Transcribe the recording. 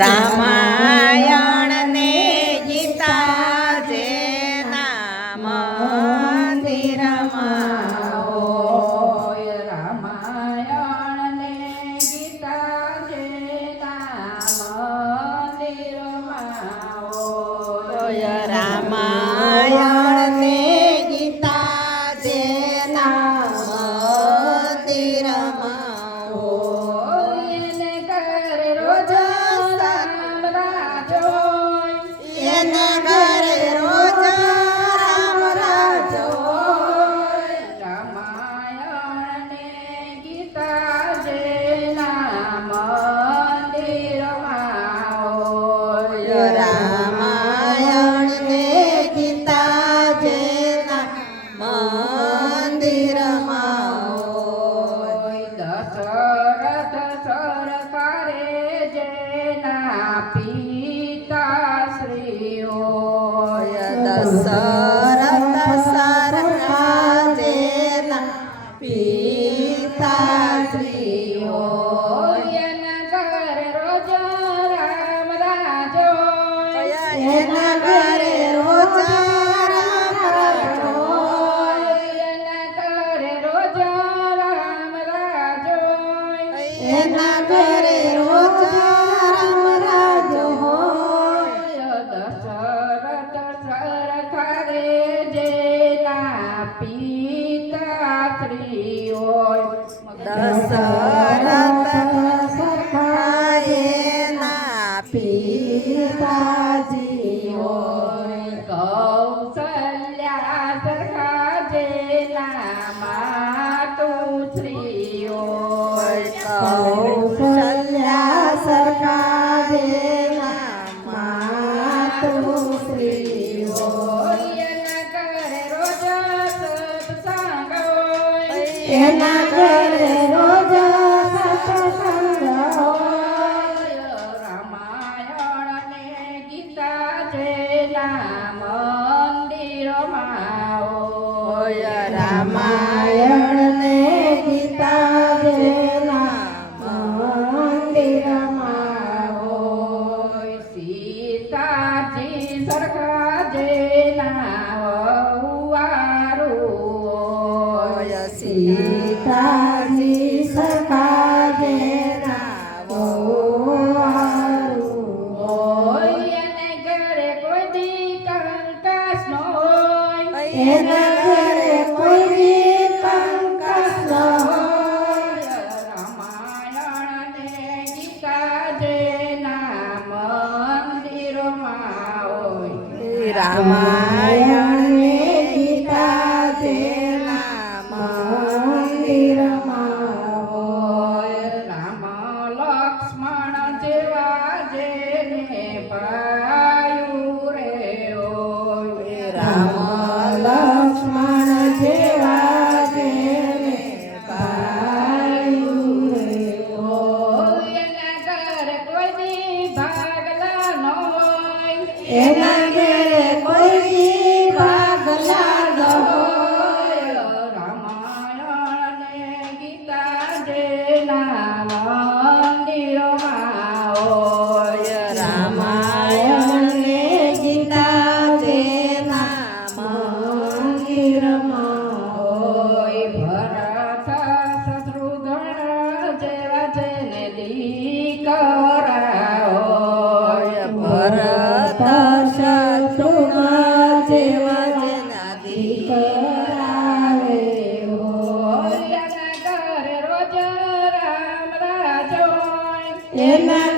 રામાયણ ને ગીતા જેના મંદિરમાં હોય રામાયણ ને ગીતા જેના મંદિરમાં હોય રામાયણ ને ગીતા જેના મંદિરમાં એને કરે રોજ એને ઘરે રોજ રામ રાજ રામાયણ ને ગીતા જેના મંદિરમાં હોય રામાયણ ને ગીતા જેના મંદિરમાં હોય દશરથ સરકારે જેના પિતા શ્રી હોય દશરથ સરકાર જેના પિતાશ્રી હોય એના ઘરે રોજ રામ રાજ હોય એના ઘરે રોજ રામ રાજ એના ઘરે રોજ રામ રાજ હોય એના ઘરે રોજ રામ રાજ હોય દશરથ સરકારે જેના પિતાશ્રી હોય દશરથ સરકારેના પિતાજી હોય કૌશલ્યા સરખા જેના માતુશ્રી હોય કૌશલ્યા સરકારેના માતુશ્રી હોય એના ઘરે રોજ સત્સંગ હોય એના ઘરે રોજ સત્સંગ હોય રામાયણ ને ગીતા જેના મંદિરમાં હોય રામાયણ ને ગીતા જેના મંદિરમાં હોય સીતાજી સરખા જેના વહુવારું હોય સીતાજી સરખા જેના વહુવારું હોય એને ઘરે કોઈ દી કંકાસ ન હોય એના ઘરે કોઈ દી કંકાસ ન હોય રામાયણ ને ગીતા જેના મંદિરમાં હોય રામાયણ ને ગીતા જેના મંદિરમાં હોય રામ લક્ષ્મણ જેવા જેને પાયું રે હોય રામ લક્ષ્મણ જેવા જેને પાયું રે હોય એના ઘરે કોઈ દી ભાગલા ન હોય એના ઘરે કોઈ દી ભાગલા ન હોય રામાયણ ને ગીતા જેના મંદિરમાં હોય રામાયણ ને ગીતા જેના મંદિરમાં હોય ભરત શત્રુઘ્ન જેવા જેને દીકરા હોય ભરત શત્રુઘ્ન જેવા જેના દીકરા રે હોય હોય એના ઘરે રોજ રામ રાજ હોય એના